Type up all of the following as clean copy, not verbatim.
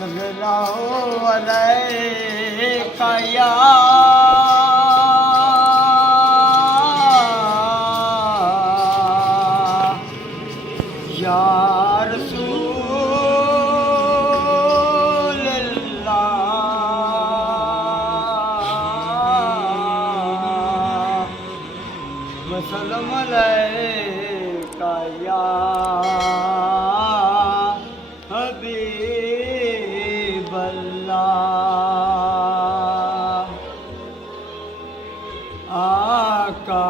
صلی اللہ علیہ یا رسول اللہ وسلم علیکہ یا حبیب اللہ آقا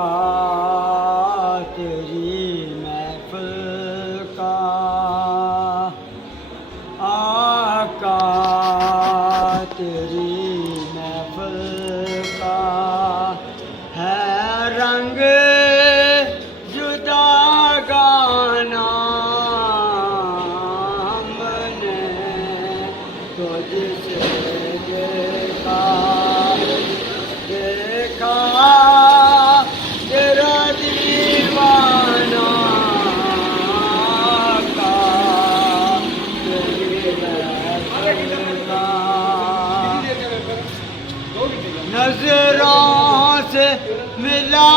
تیری محفل کا آقا تیری محفل کا ہے رنگ جدا گانا ہم نے تجھ سے دیکھا تیرا دیوانہ آقا تیری محفل کا نظروں سے ملا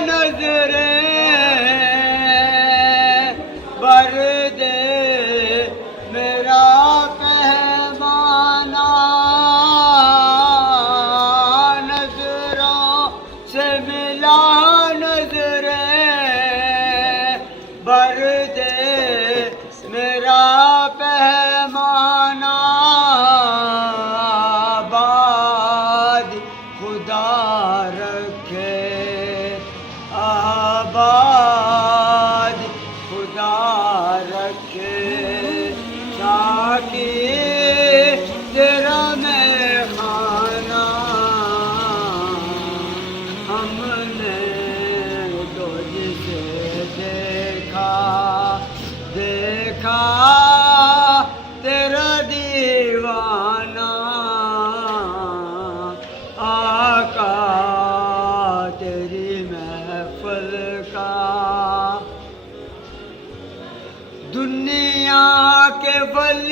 نظریں بر دے میرا پیمانہ نظروں سے ملا نظریں بر دے میرا پیمانہ آباد خدا رکھے آباد خدا رکھے تاکہ تیرا میں خانہ ہم نے تجھ سے دیکھا تیرا دیوانہ آقا تیری محفل کا دنیا کے ولی